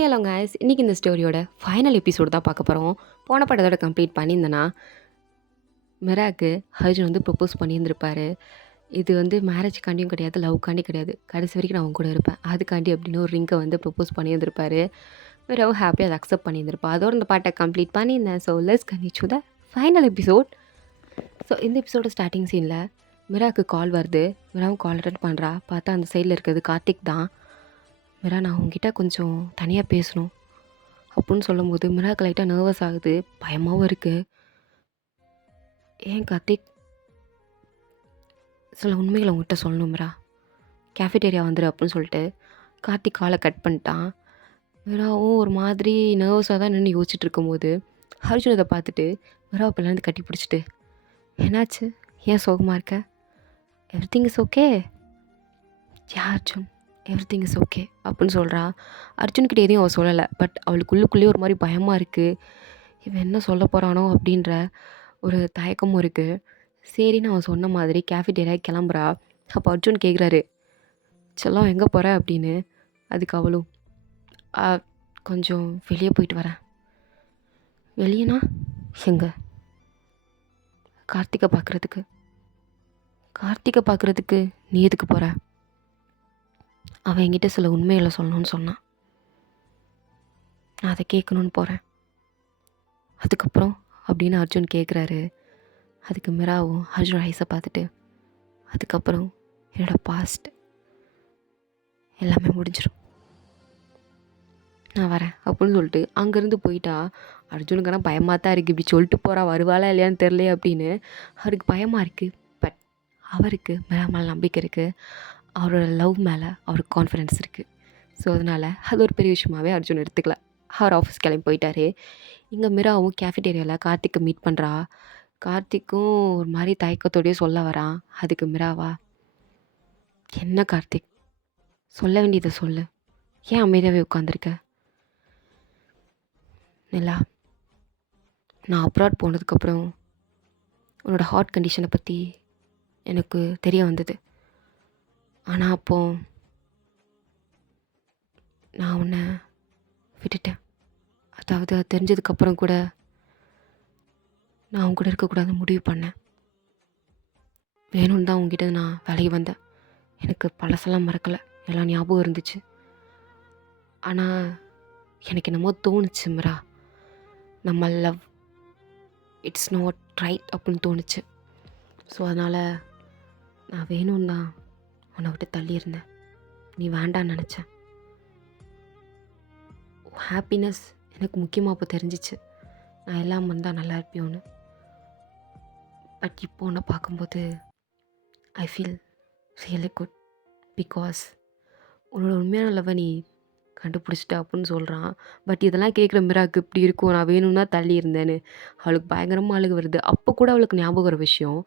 Hello guys, இன்றைக்கி இந்த ஸ்டோரியோட final episode தான் பார்க்க போகிறோம். போன படத்தோட கம்ப்ளீட் பண்ணியிருந்தேன்னா மிராக்கு அர்ஜுன் வந்து ப்ரொப்போஸ் பண்ணியிருந்திருப்பாரு. இது வந்து மேரேஜ்க்காண்டியும் கிடையாது, லவ்க்காண்டி கிடையாது, கடைசி வரைக்கும் நான் அவங்க கூட இருப்பேன் அதுக்காண்டி அப்படின்னு ஒரு ரிங்கை வந்து ப்ரொப்போஸ் பண்ணியிருந்திருப்பாரு. மிராவும் ஹாப்பியாக அதை அக்செப்ட் பண்ணியிருந்திருப்பா. அதோட இந்த பாட்டை கம்ப்ளீட் பண்ணியிருந்தேன். So let's continue the final episode. So இந்த எபிசோட ஸ்டார்டிங் சீனில் மிராக்கு கால் வருது. மிராவும் கால் அட்டெண்ட் பண்ணுறா. பார்த்தா அந்த சைடில் இருக்கிறது கார்த்திக் தான். மிரா, நான் உங்ககிட்ட கொஞ்சம் தனியாக பேசணும் அப்படின்னு சொல்லும்போது மிராக்கு லைட்டாக நர்வஸ் ஆகுது, பயமாகவும் இருக்குது. ஏன் கார்த்திக்? சில உண்மைகளை உங்ககிட்ட சொல்லணும் மிரா, கேஃபிடேரியா வந்துடு அப்படின்னு சொல்லிட்டு கார்த்திக் காலை கட் பண்ணிட்டான். மிராவும் ஒரு மாதிரி நர்வஸாக தான் நின்று யோசிச்சுட்டு இருக்கும்போது அர்ஜுன் இதை பார்த்துட்டு மிராவை பிள்ளைந்து கட்டி பிடிச்சிட்டு, என்னாச்சு, ஏன் சோகமாக இருக்க? Every thing is okay. Yeah Arjun, every thing is okay அப்படின்னு சொல்கிறா. அர்ஜுன்கிட்ட எதையும் அவள் சொல்லலை, பட் அவளுக்கு உள்ளுக்குள்ளேயே ஒரு மாதிரி பயமாக இருக்குது. இவன் என்ன சொல்ல போகிறானோ அப்படின்ற ஒரு தயக்கமும் இருக்குது. சரின்னு அவன் சொன்ன மாதிரி கேஃபிடேரியா கிளம்புறா. அப்போ அர்ஜுன் கேட்குறாரு, செல்லம் எங்கே போகிற அப்படின்னு. அதுக்கு அவளும், கொஞ்சம் வெளியே போயிட்டு வரேன். வெளியேனா எங்கே? கார்த்திகை பார்க்குறதுக்கு. கார்த்திகை பார்க்குறதுக்கு நீ எதுக்கு போகிற? அவன் என்கிட்ட சில உண்மைகளை சொல்லணும்னு சொன்னான், நான் அதை கேட்கணுன்னு போகிறேன். அதுக்கப்புறம் அப்படின்னு அர்ஜுன் கேட்குறாரு. அதுக்கு மிராவும் அர்ஜுன் ஐஸை பார்த்துட்டு, அதுக்கப்புறம் என்னோடய பாஸ்ட் எல்லாமே முடிஞ்சிடும், நான் வரேன் அப்படின்னு சொல்லிட்டு அங்கேருந்து போயிட்டா. அர்ஜுனுக்கான பயமாக தான் இருக்குது, இப்படி சொல்லிட்டு போகிறா, வருவாளா இல்லையான்னு தெரிலையே அப்படின்னு அவருக்கு பயமாக இருக்குது. பட் அவருக்கு மிரா மேலே நம்பிக்கை இருக்குது, அவரோட லவ் மேலே அவருக்கு கான்ஃபிடென்ஸ் இருக்குது. ஸோ அதனால் அது ஒரு பெரிய விஷயமாகவே அர்ஜுன் எடுத்துக்கல. அவர் ஆஃபீஸ் கிளம்பி போயிட்டாரு. இங்கே மிராவும் கேஃபிடேரியாவில் கார்த்திக்கை மீட் பண்ணுறா. கார்த்திக்கும் ஒரு மாதிரி தயக்கத்தோடையே சொல்ல வரான். அதுக்கு மிராவா, என்ன கார்த்திக், சொல்ல வேண்டியதை சொல்லு, ஏன் அமைதியாகவே உட்காந்துருக்க? நிலா, நான் அப்ராட் போனதுக்கப்புறம் உன்னோட ஹார்ட் கண்டிஷனை பற்றி எனக்கு தெரிய வந்தது. ஆனால் அப்போது நான் உன்னை விட்டுட்டேன். அதாவது அது தெரிஞ்சதுக்கப்புறம் கூட நான் அவங்க கூட இருக்கக்கூடாதுன்னு முடிவு பண்ணேன். வேணும்னு தான் உங்ககிட்ட நான் விலகி வந்தேன். எனக்கு பழசெல்லாம் மறக்கலை, எல்லாம் ஞாபகம் இருந்துச்சு. ஆனால் எனக்கு என்னமோ தோணுச்சு மிரா, நம்ம லவ் இட்ஸ் நாட் ரைட் அப்படின்னு தோணுச்சு. ஸோ அதனால் நான் வேணும்னு தான் உன்னை விட்டு தள்ளியிருந்தேன். நீ வேண்டான்னு நினச்சேன். ஹாப்பினஸ் எனக்கு முக்கியமாக அப்போ தெரிஞ்சிச்சு, நான் எல்லாம் வந்தால் நல்லா இருப்பியோன்னு. பட் இப்போ உன்னை பார்க்கும்போது I feel really good, because உன்னோட உண்மையான லவ்வை நீ கண்டுபிடிச்சிட்ட அப்படின்னு சொல்கிறான். பட் இதெல்லாம் கேட்குற மிராக்கு இப்படி இருக்கும், நான் வேணும்னா தள்ளி இருந்தேன்னு அவளுக்கு பயங்கரமாக அழுக வருது. அப்போ கூட அவளுக்கு ஞாபகம் வர விஷயம்,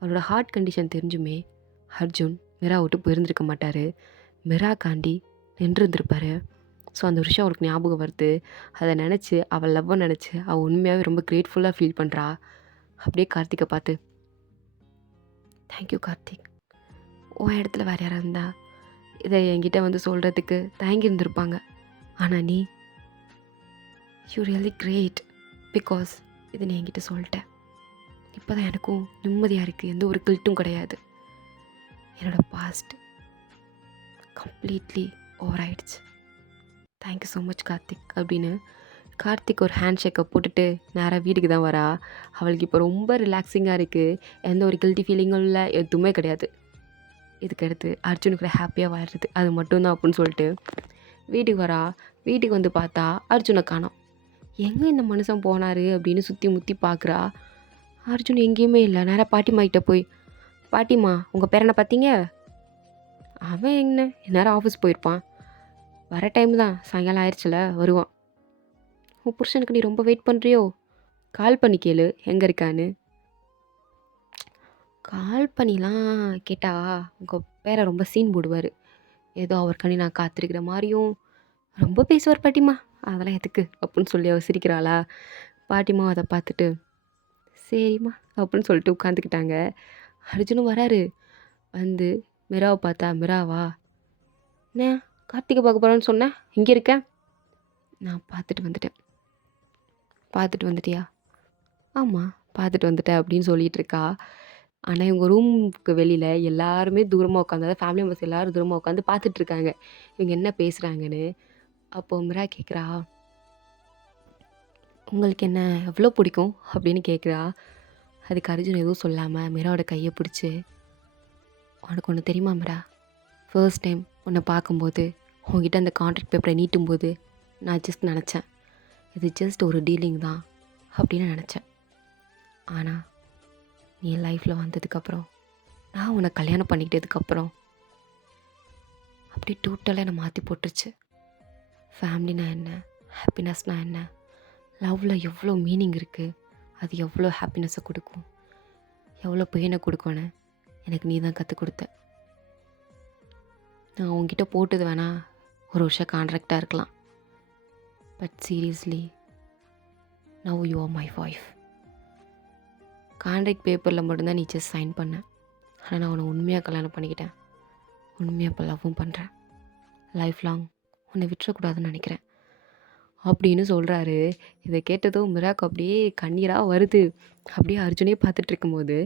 அவளோட ஹார்ட் கண்டிஷன் தெரிஞ்சுமே அர்ஜுன் மிரா விட்டு போயிருந்திருக்க மாட்டார், மிராக்காண்டி நின்றுருந்துருப்பார். ஸோ அந்த விஷயம் அவளுக்கு ஞாபகம் வருது. அதை நினச்சி அவள் லவ்வை நினச்சி அவள் உண்மையாகவே ரொம்ப கிரேட்ஃபுல்லாக ஃபீல் பண்ணுறா. அப்படியே கார்த்திகை பார்த்து, தேங்க்யூ கார்த்திக், உன் இடத்துல வேறு யாராக இருந்தா இதை என்கிட்ட வந்து சொல்கிறதுக்கு தயங்கி இருந்திருப்பாங்க. ஆனால் நீ, யூ ரியலி கிரேட், பிகாஸ் இதை நீ என்கிட்ட சொல்லிட்ட. இப்போ தான் எனக்கும் நிம்மதியாக இருக்குது, எந்த ஒரு கில்ட்டும் கிடையாது. என்னோடய பாஸ்ட் கம்ப்ளீட்லி ஓவர் ஆயிடுச்சு. தேங்க்யூ ஸோ மச் கார்த்திக் அப்படின்னு கார்த்திக் ஒரு ஹேண்ட் ஷேக்கை போட்டுட்டு நேராக வீட்டுக்கு தான் வரா. அவளுக்கு இப்போ ரொம்ப ரிலாக்ஸிங்காக இருக்குது, எந்த ஒரு கில்ட்டி ஃபீலிங்கும் இல்லை, எதுவுமே கிடையாது. இதுக்கடுத்து அர்ஜுனுக்கு ஹாப்பியாக வாழ்றது அது மட்டும்தான் அப்படின்னு சொல்லிட்டு வீட்டுக்கு வரா. வீட்டுக்கு வந்து பார்த்தா அர்ஜுனை காணோம். எங்கே இந்த மனுஷன் போனார் அப்படின்னு சுற்றி முற்றி பார்க்குறா. அர்ஜுன் எங்கேயுமே இல்லை. நேராக பாட்டிம்மா போய், பாட்டிம்மா உங்கள் பேரனை பார்த்தீங்க? அவன் என்ன நேரம் ஆஃபீஸ் போயிருப்பான், வர டைம் தான், சாயங்காலம் ஆயிடுச்சுல வருவான். உன் புருஷனுக்கு நீ ரொம்ப வெயிட் பண்ணுறியோ, கால் பண்ணி கேளு எங்கே இருக்கான்னு. கால் பண்ணிலாம் கேட்டா உங்கள் பேரை ரொம்ப சீன் போடுவார், ஏதோ அவருக்காண்டி நான் காத்திருக்கிற மாதிரியும் ரொம்ப பேசுவார் பாட்டிம்மா, அதெல்லாம் எதுக்கு அப்படின்னு சொல்லி அவள் சிரிக்கிறாளா. பாட்டிம்மா அதை பார்த்துட்டு சரிம்மா அப்படின்னு சொல்லிட்டு உட்காந்துக்கிட்டாங்க. அர்ஜுனும் வராரு. வந்து மிராவை பார்த்தா, மிராவா, என்ன கார்த்திகை பார்க்க போகிறான்னு சொன்னேன், இங்கே இருக்கேன், நான் பார்த்துட்டு வந்துட்டேன். பார்த்துட்டு வந்துட்டியா? ஆமாம், பார்த்துட்டு வந்துட்டேன் அப்படின்னு சொல்லிட்டு இருக்கா. ஆனால் இவங்க ரூமுக்கு வெளியில் எல்லாருமே தூரமாக உட்காந்து, அதாவது ஃபேமிலி மெம்பர்ஸ் எல்லாரும் தூரமாக உட்காந்து பார்த்துட்ருக்காங்க இவங்க என்ன பேசுகிறாங்கன்னு. அப்போ மிரா கேட்குறா, உங்களுக்கு என்ன எவ்வளோ பிடிக்கும் அப்படின்னு கேட்குறா. அதுக்கு அர்ஜுன் எதுவும் சொல்லாமல் மிராவோட கையை பிடிச்சி, உனக்கு ஒன்று தெரியுமா மிரா, ஃபர்ஸ்ட் டைம் உன்னை பார்க்கும்போது உங்ககிட்ட அந்த கான்ட்ராக்ட் பேப்பரை நீட்டும்போது நான் ஜஸ்ட் நினச்சேன், இது ஜஸ்ட் ஒரு டீலிங் தான் அப்படின்னு நினச்சேன். ஆனால் நீ என் லைஃப்பில் வந்ததுக்கப்புறம், நான் உன்னை கல்யாணம் பண்ணிக்கிட்டதுக்கப்புறம் அப்படியே டோட்டலாக என்னை மாற்றி போட்டுருச்சு. ஃபேமிலினா என்ன, ஹாப்பினஸ்னால் என்ன, லவ்வில் எவ்வளோ மீனிங் இருக்குது, அது எவ்வளோ ஹாப்பினஸை கொடுக்கும், எவ்வளோ பெயினை கொடுக்கும்னு எனக்கு நீ தான் கற்றுக் கொடுத்த. நான் உங்ககிட்ட போட்டது வேணால் ஒரு வருஷம் கான்ட்ராக்டாக இருக்கலாம், but seriously now you are my wife. Contract பேப்பரில் மட்டும்தான் நீ ஜஸ்ட் சைன் பண்ண, ஆனால் நான் உன்னை உண்மையாக கல்யாணம் பண்ணிக்கிட்டேன், உண்மையாக இப்போ லவ்வும் பண்ணுறேன், லைஃப் லாங் உன்னை விட்டுறக்கூடாதுன்னு நினைக்கிறேன் அப்படின்னு சொல்கிறாரு. இதை கேட்டதும் மிராக்கு அப்படியே கண்ணீராக வருது. அப்படியே அர்ஜுனே பார்த்துட்டு இருக்கும்போது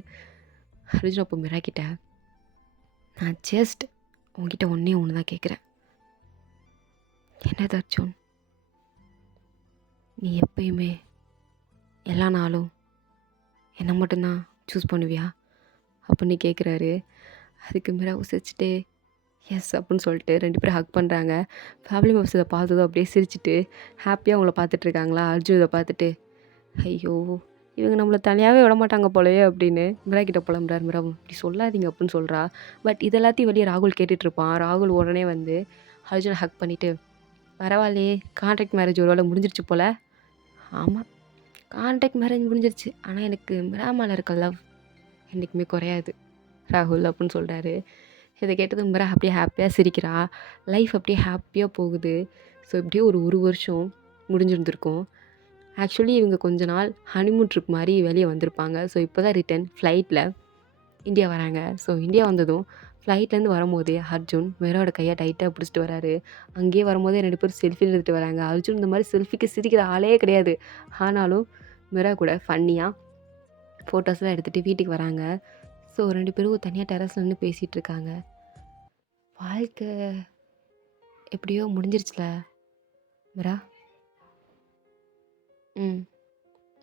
அர்ஜுன் அப்போ மிரா கிட்ட, நான் ஜஸ்ட் உங்ககிட்ட ஒன்று தான் கேட்குறேன். என்னது அர்ஜுன்? நீ எப்பயுமே எல்லா நாளும் என்னை மட்டும்தான் சூஸ் பண்ணுவியா அப்படின்னு கேட்குறாரு. அதுக்கு மிரா உசிச்சிட்டே எஸ் அப்படின்னு சொல்லிட்டு 2 பேரும் ஹக் பண்ணுறாங்க. ஃபேமிலி மெம்பர்ஸ் இதை பார்த்ததும் அப்படியே சிரிச்சிட்டு ஹாப்பியாக அவங்கள பார்த்துட்ருக்காங்களா. அர்ஜுன் இதை பார்த்துட்டு, ஐயோ இவங்க நம்மளை தனியாகவே விட மாட்டாங்க போலயே அப்படின்னு மிரா கிட்ட புலம்புறாரு. மிரா இப்படி சொல்லாதீங்க அப்படின்னு சொல்கிறா. பட் இது எல்லாத்தையும் வெளியே ராகுல் கேட்டுட்ருப்பான். ராகுல் உடனே வந்து அர்ஜுனை ஹக் பண்ணிவிட்டு, பரவாயில்லையே கான்ட்ராக்ட் மேரேஜ் ஒரு வேளை முடிஞ்சிருச்சு போல். ஆமாம், கான்ட்ராக்ட் மேரேஜ் முடிஞ்சிருச்சு, ஆனால் எனக்கு மிரா மேலே இருக்க லவ் என்றைக்குமே குறையாது ராகுல் அப்படின்னு சொல்கிறாரு. இதை கேட்டதும் மிரா அப்படியே ஹாப்பியாக சிரிக்கிறா. லைஃப் அப்படியே ஹாப்பியாக போகுது. ஸோ இப்படியே ஒரு வருஷம் முடிஞ்சிருந்துருக்கும். ஆக்சுவலி இவங்க கொஞ்ச நாள் ஹனிமூன் ட்ரிப் மாதிரி வெளியே வந்திருப்பாங்க. ஸோ இப்போ தான் ரிட்டன் ஃப்ளைட்டில் இந்தியா வராங்க. ஸோ இந்தியா வந்ததும் ஃப்ளைட்லேருந்து வரும்போதே அர்ஜுன் மிராவோட கையை டைட்டாக பிடிச்சிட்டு வராரு. அங்கேயே வரும்போதே 2 பேரும் செல்ஃபி எடுத்துகிட்டு வராங்க. அர்ஜுன் இந்த மாதிரி செல்ஃபிக்கு சிரிக்கிற ஆளே கிடையாது. ஆனாலும் மிரா கூட ஃபன்னியாக ஃபோட்டோஸ்லாம் எடுத்துகிட்டு வீட்டுக்கு வராங்க. ஸோ 2 பேரும் தனியாக டெரஸில் நின்று பேசிகிட்டு இருக்காங்க. வாழ்க்கை எப்படியோ முடிஞ்சிருச்சுல மிரா?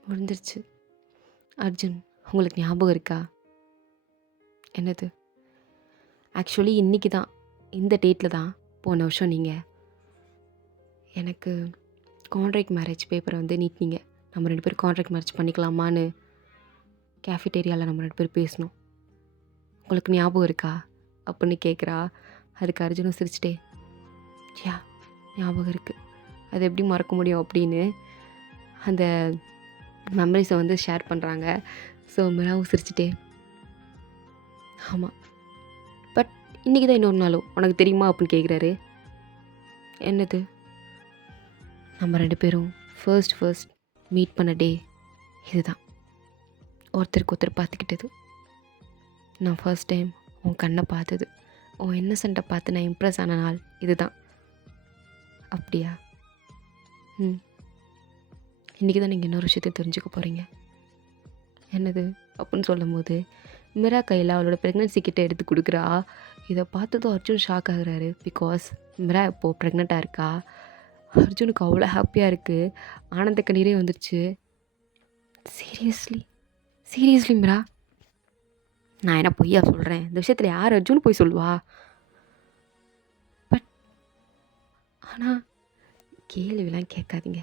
முடிஞ்சிருச்சு. அர்ஜுன் உங்களுக்கு ஞாபகம் இருக்கா? என்னது? ஆக்சுவலி இன்றைக்கி தான், இந்த டேட்டில் தான் போன வருஷம் நீங்கள் எனக்கு கான்ட்ராக்ட் மேரேஜ் பேப்பரை வந்து நீட்டினீங்க. நம்ம 2 பேரும் கான்ட்ராக்ட் மேரேஜ் பண்ணிக்கலாமான்னு கேஃபிடேரியாவில் நம்ம 2 பேரும் பேசணும். உங்களுக்கு ஞாபகம் இருக்கா அப்படின்னு கேட்குறா. அதுக்கு அர்ஜுனும் சிரிச்சிட்டே, யா ஞாபகம் இருக்குது, அது எப்படி மறக்க முடியும் அப்படின்னு அந்த மெமரிஸை வந்து ஷேர் பண்ணுறாங்க. ஸோ மிராவும் சிரிச்சிட்டே, ஆமாம், பட் இன்றைக்கி தான் இன்னொரு நாளும் உனக்கு தெரியுமா அப்படின்னு கேட்குறாரு. என்னது? நம்ம 2 பேரும் ஃபர்ஸ்ட் மீட் பண்ண டே இதுதான். ஒருத்தருக்கு ஒருத்தர் பார்த்துக்கிட்டது. நான் ஃபர்ஸ்ட் டைம் உன் கண்ணை பார்த்தது, உன் இன்னசென்ட்டை பார்த்து நான் இம்ப்ரெஸ் ஆன நாள் இதுதான். அப்படியா? இன்றைக்கி தான் நீங்கள் இன்னொரு விஷயத்தை தெரிஞ்சுக்க போகிறீங்க. என்னது அப்படின்னு சொல்லும்போது மிரா கையில் அவளோட ப்ரெக்னென்சி கிட்ட எடுத்து கொடுக்குறா. இதை பார்த்ததும் அர்ஜுன் ஷாக் ஆகுறாரு. பிகாஸ் மிரா இப்போது ப்ரெக்னெண்ட்டாக இருக்கா. அர்ஜுனுக்கு அவ்வளோ ஹாப்பியாக இருக்குது. ஆனந்த கண்ணீரே வந்துடுச்சு. சீரியஸ்லி மிரா, நான் என்ன பொய்யா சொல்கிறேன்? இந்த விஷயத்தில் யார் அர்ஜுன் போய் சொல்லுவா? பட் ஆனால் கேள்விலாம் கேட்காதீங்க.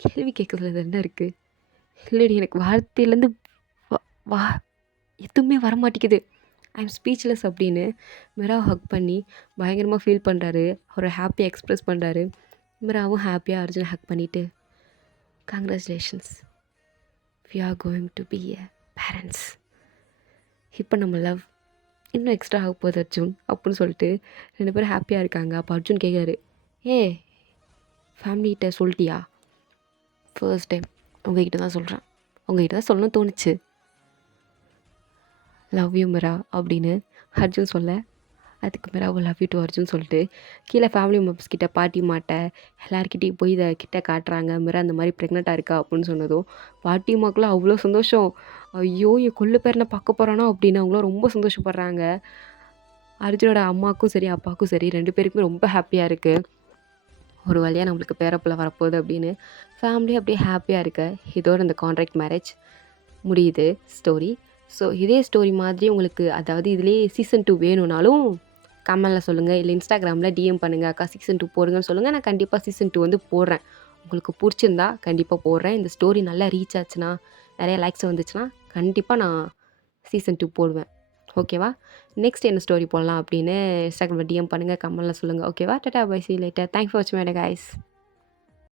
கேள்வி கேட்குறதுல என்ன இருக்குது? இல்லடி, எனக்கு வார்த்தையிலேருந்து வா எதுவுமே வரமாட்டேங்குது. ஐ எம் ஸ்பீச்லெஸ் அப்படின்னு மிராவை ஹக் பண்ணி பயங்கரமாக ஃபீல் பண்ணுறாரு. அவரை ஹாப்பியாக எக்ஸ்ப்ரெஸ் பண்ணுறாரு. மிராவும் ஹாப்பியாக அர்ஜுனை ஹக் பண்ணிவிட்டு, congratulations, we are going to be a parents. இப்போ நம்ம லவ் இன்னும் எக்ஸ்ட்ரா ஆக போகுது அர்ஜுன் அப்படின்னு சொல்லிட்டு 2 பேரும் ஹாப்பியாக இருக்காங்க. அப்போ அர்ஜுன் கேட்குறாரு, ஃபேமிலிகிட்ட சொல்லிட்டியா? ஃபர்ஸ்ட் டைம் உங்ககிட்ட தான் சொல்கிறேன், உங்ககிட்ட தான் சொல்லணும்னு தோணுச்சு, லவ் யூ மிரா அப்படின்னு அர்ஜுன் சொல்ல அதுக்கு மேலே லவ் யூ டு அர்ஜுன் சொல்லிட்டு கீழே ஃபேமிலி மெம்பர்ஸ் கிட்ட பாட்டிமாட்ட எல்லாருக்கிட்டையும் போய் இதை கிட்ட காட்டுறாங்க. மிரா அந்த மாதிரி ப்ரெக்னெண்ட்டாக இருக்கா அப்படின்னு சொன்னதும் பாட்டிமாக்கெலாம் அவ்வளோ சந்தோஷம். ஐயோ! என் கொள்ளு பேரனை பார்க்க போகிறானோ அப்படின்னு அவங்களும் ரொம்ப சந்தோஷப்படுறாங்க. அர்ஜுனோட அம்மாவுக்கும் சரி அப்பாவுக்கும் சரி 2 பேருக்குமே ரொம்ப ஹாப்பியாக இருக்குது. ஒரு வழியாக நம்மளுக்கு பேரப்பிள்ளை வரப்போகுது அப்படின்னு ஃபேமிலி அப்படியே ஹாப்பியாக இருக்க இதோட இந்த கான்ட்ராக்ட் மேரேஜ் முடியுது ஸ்டோரி. ஸோ இதே ஸ்டோரி மாதிரி உங்களுக்கு அதாவது இதுலேயே சீசன் 2 வேணும்னாலும் கமெண்டில் சொல்லுங்கள், இல்லை இன்ஸ்டாகிராமில் டிஎம் பண்ணுங்கள், அக்கா சீசன் 2 போடுங்கன்னு சொல்லுங்கள். நான் கண்டிப்பாக சீசன் 2 வந்து போடுறேன். உங்களுக்கு பிடிச்சிருந்தா கண்டிப்பாக போடுறேன். இந்த ஸ்டோரி நல்லா ரீச் ஆச்சுன்னா, நிறைய லைக்ஸ் வந்துச்சுன்னா கண்டிப்பாக நான் சீசன் 2 போடுவேன். ஓகேவா? நெக்ஸ்ட் என்ன ஸ்டோரி போடலாம் அப்படின்னு இன்ஸ்டாகிராமில் டிஎம் பண்ணுங்கள், கமெண்டில் சொல்லுங்கள். ஓகேவா? Tata bye, see you later. Thanks for வாட்சிங் மை வீடியோ கைஸ்.